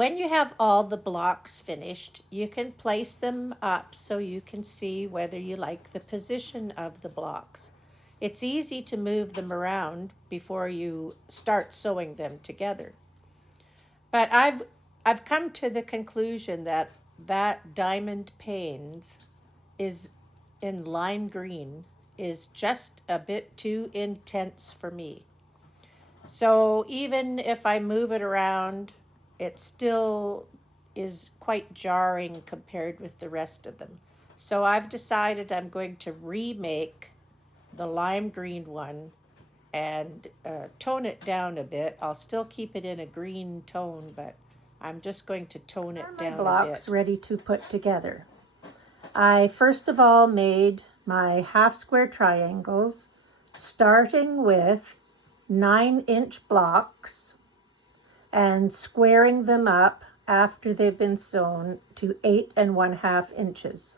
When you have all the blocks finished, you can place them up so you can see whether you like the position of the blocks. It's easy to move them around before you start sewing them together. But I've come to the conclusion that that diamond panes is in lime green is just a bit too intense for me. So even if I move it around, it still is quite jarring compared with the rest of them. So I've decided I'm going to remake the lime green one and tone it down a bit. I'll still keep it in a green tone, but I'm just going to tone it down a bit. Blocks ready to put together. I first of all made my half square triangles, starting with 9-inch blocks and squaring them up after they've been sewn to 8 1/2 inches.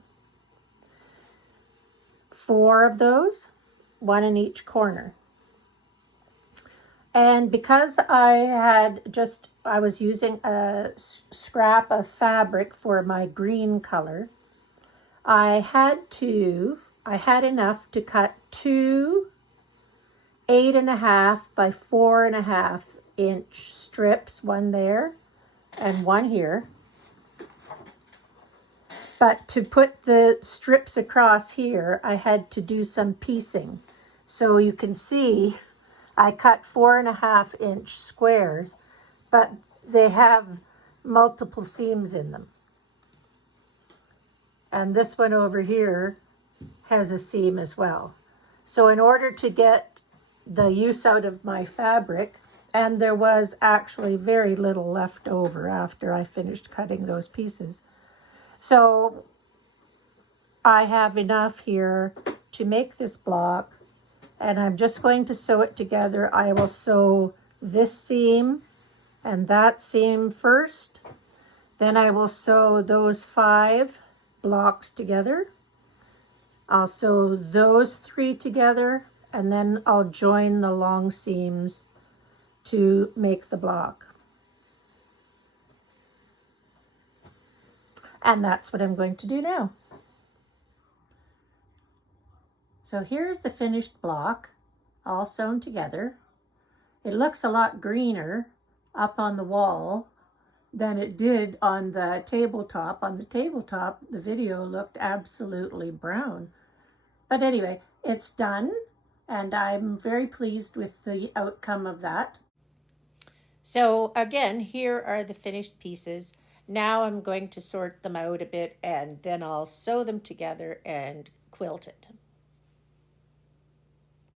4 of those, 1 in each corner. And because I was using a scrap of fabric for my green color, I had enough to cut 2 8.5 by 4.5 inch strips, one there and one here. But to put the strips across here, I had to do some piecing. So you can see I cut 4.5 inch squares, but they have multiple seams in them. And this one over here has a seam as well. So in order to get the use out of my fabric, and there was actually very little left over after I finished cutting those pieces. So I have enough here to make this block, and I'm just going to sew it together. I will sew this seam and that seam first. Then I will sew those 5 blocks together. I'll sew those 3 together, and then I'll join the long seams to make the block. And that's what I'm going to do now. So here's the finished block, all sewn together. It looks a lot greener up on the wall than it did on the tabletop. On the tabletop, the video looked absolutely brown. But anyway, it's done, and I'm very pleased with the outcome of that. So again, here are the finished pieces. Now I'm going to sort them out a bit, and then I'll sew them together and quilt it.